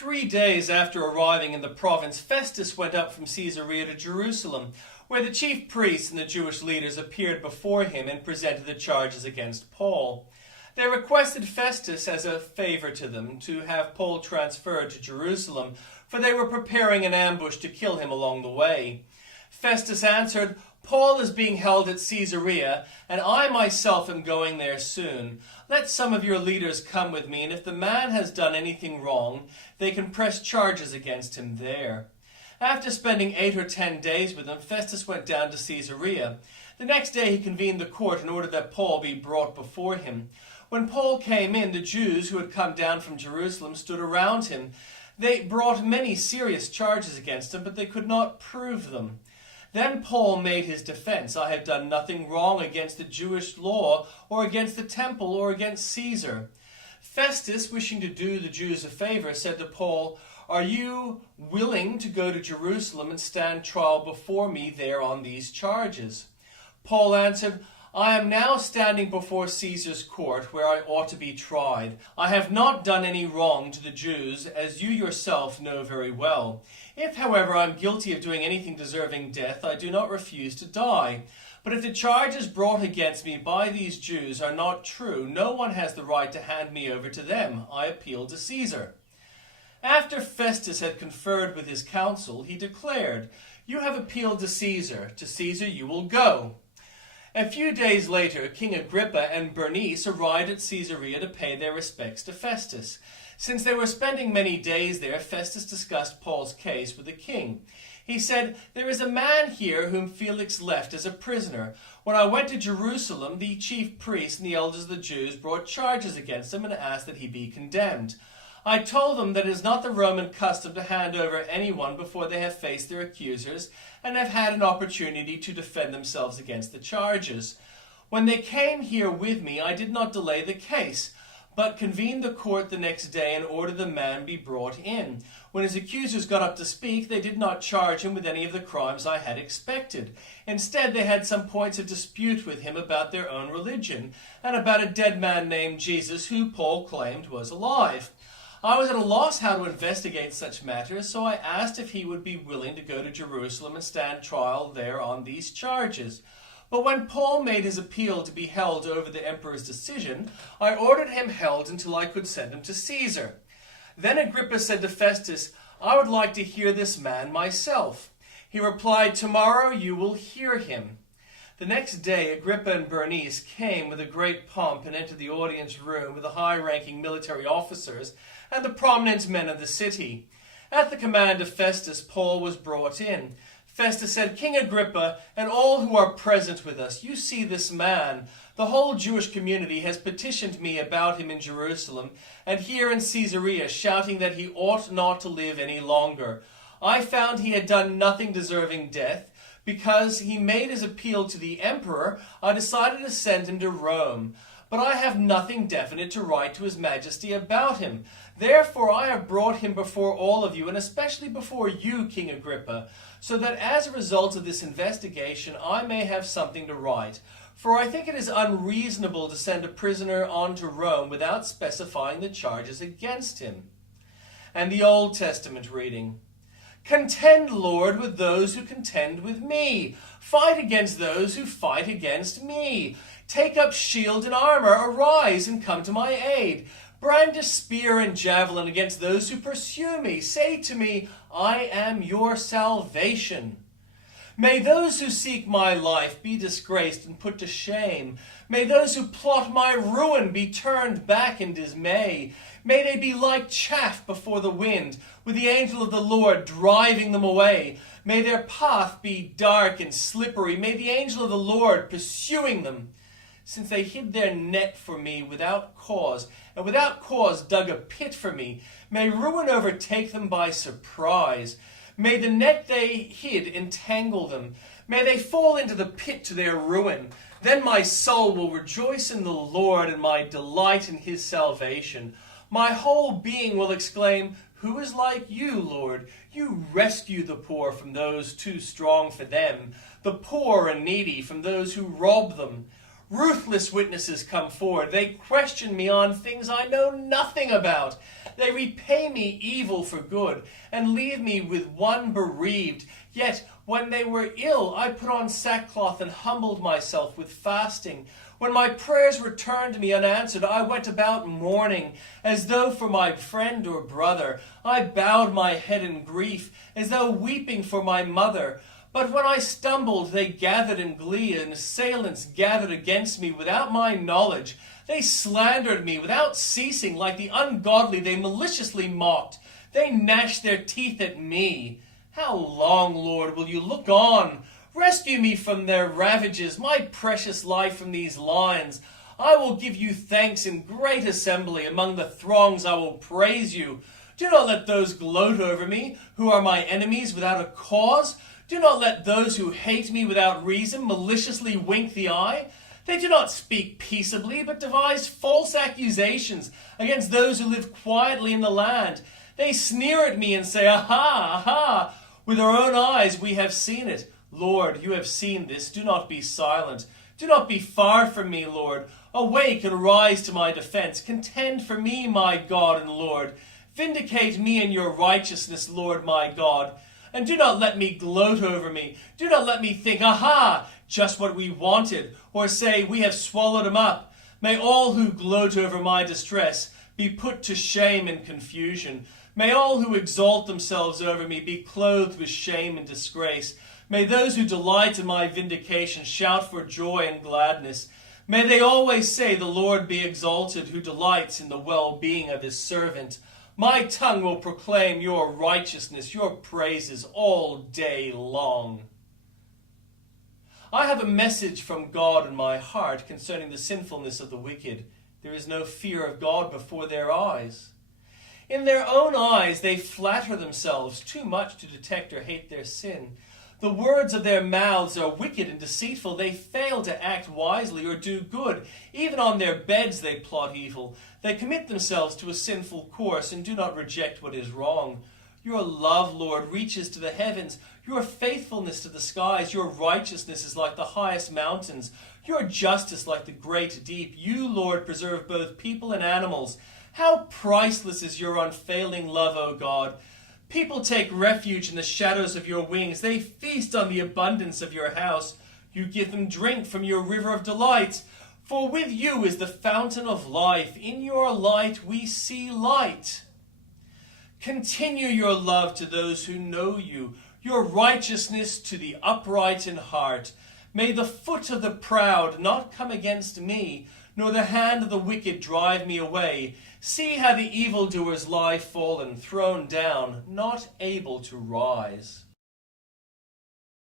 3 days after arriving in the province, Festus went up from Caesarea to Jerusalem, where the chief priests and the Jewish leaders appeared before him and presented the charges against Paul. They requested Festus as a favor to them to have Paul transferred to Jerusalem, for they were preparing an ambush to kill him along the way. Festus answered, "Paul is being held at Caesarea, and I myself am going there soon. Let some of your leaders come with me, and if the man has done anything wrong, they can press charges against him there." After spending 8 or 10 days with him, Festus went down to Caesarea. The next day he convened the court and ordered that Paul be brought before him. When Paul came in, the Jews who had come down from Jerusalem stood around him. They brought many serious charges against him, but they could not prove them. Then Paul made his defense. "I have done nothing wrong against the Jewish law or against the temple or against Caesar." Festus, wishing to do the Jews a favor, said to Paul, "Are you willing to go to Jerusalem and stand trial before me there on these charges?" Paul answered, "I am now standing before Caesar's court, where I ought to be tried. I have not done any wrong to the Jews, as you yourself know very well. If, however, I am guilty of doing anything deserving death, I do not refuse to die. But if the charges brought against me by these Jews are not true, no one has the right to hand me over to them. I appeal to Caesar." After Festus had conferred with his council, he declared, "You have appealed to Caesar. To Caesar you will go." A few days later, King Agrippa and Bernice arrived at Caesarea to pay their respects to Festus. Since they were spending many days there, Festus discussed Paul's case with the king. He said, "There is a man here whom Felix left as a prisoner. When I went to Jerusalem, the chief priests and the elders of the Jews brought charges against him and asked that he be condemned. I told them that it is not the Roman custom to hand over anyone before they have faced their accusers and have had an opportunity to defend themselves against the charges. When they came here with me, I did not delay the case, but convened the court the next day and ordered the man be brought in. When his accusers got up to speak, they did not charge him with any of the crimes I had expected. Instead, they had some points of dispute with him about their own religion and about a dead man named Jesus who Paul claimed was alive. I was at a loss how to investigate such matters, so I asked if he would be willing to go to Jerusalem and stand trial there on these charges. But when Paul made his appeal to be held over the emperor's decision, I ordered him held until I could send him to Caesar." Then Agrippa said to Festus, "I would like to hear this man myself." He replied, "Tomorrow you will hear him." The next day, Agrippa and Bernice came with a great pomp and entered the audience room with the high-ranking military officers and the prominent men of the city. At the command of Festus, Paul was brought in. Festus said, "King Agrippa, and all who are present with us, you see this man. The whole Jewish community has petitioned me about him in Jerusalem and here in Caesarea, shouting that he ought not to live any longer. I found he had done nothing deserving death. Because he made his appeal to the emperor, I decided to send him to Rome. But I have nothing definite to write to his majesty about him. Therefore I have brought him before all of you, and especially before you, King Agrippa, so that as a result of this investigation I may have something to write. For I think it is unreasonable to send a prisoner on to Rome without specifying the charges against him." And the Old Testament reading. "Contend, Lord, with those who contend with me. Fight against those who fight against me. Take up shield and armor. Arise and come to my aid. Brandish spear and javelin against those who pursue me. Say to me, I am your salvation. May those who seek my life be disgraced and put to shame. May those who plot my ruin be turned back in dismay. May they be like chaff before the wind, with the angel of the Lord driving them away. May their path be dark and slippery. May the angel of the Lord pursuing them. Since they hid their net for me without cause, and without cause dug a pit for me, may ruin overtake them by surprise. May the net they hid entangle them. May they fall into the pit to their ruin. Then my soul will rejoice in the Lord, and my delight in his salvation. My whole being will exclaim, who is like you, Lord? You rescue the poor from those too strong for them, the poor and needy from those who rob them. Ruthless witnesses come forward. They question me on things I know nothing about. They repay me evil for good and leave me with one bereaved. Yet when they were ill, I put on sackcloth and humbled myself with fasting. When my prayers returned to me unanswered, I went about mourning, as though for my friend or brother. I bowed my head in grief, as though weeping for my mother. But when I stumbled, they gathered in glee, and assailants gathered against me without my knowledge. They slandered me without ceasing. Like the ungodly, they maliciously mocked. They gnashed their teeth at me. How long, Lord, will you look on? Rescue me from their ravages, my precious life from these lions. I will give you thanks in great assembly. Among the throngs I will praise you. Do not let those gloat over me, who are my enemies without a cause. Do not let those who hate me without reason maliciously wink the eye. They do not speak peaceably, but devise false accusations against those who live quietly in the land. They sneer at me and say, "Aha, aha! With our own eyes we have seen it." Lord, you have seen this. Do not be silent. Do not be far from me, Lord. Awake and rise to my defense. Contend for me, my God and Lord. Vindicate me in your righteousness, Lord my God. And do not let me gloat over me. Do not let me think, "Aha, just what we wanted," or say, "We have swallowed him up." May all who gloat over my distress be put to shame and confusion. May all who exalt themselves over me be clothed with shame and disgrace. May those who delight in my vindication shout for joy and gladness. May they always say, "The Lord be exalted, who delights in the well-being of his servant." My tongue will proclaim your righteousness, your praises all day long. I have a message from God in my heart concerning the sinfulness of the wicked. There is no fear of God before their eyes. In their own eyes they flatter themselves too much to detect or hate their sin. The words of their mouths are wicked and deceitful. They fail to act wisely or do good. Even on their beds they plot evil. They commit themselves to a sinful course and do not reject what is wrong. Your love, Lord, reaches to the heavens. Your faithfulness to the skies. Your righteousness is like the highest mountains. Your justice like the great deep. You, Lord, preserve both people and animals. How priceless is your unfailing love, O God! People take refuge in the shadows of your wings. They feast on the abundance of your house. You give them drink from your river of delight. For with you is the fountain of life. In your light we see light. Continue your love to those who know you, your righteousness to the upright in heart. May the foot of the proud not come against me, nor the hand of the wicked drive me away. See how the evildoers lie fallen, thrown down, not able to rise.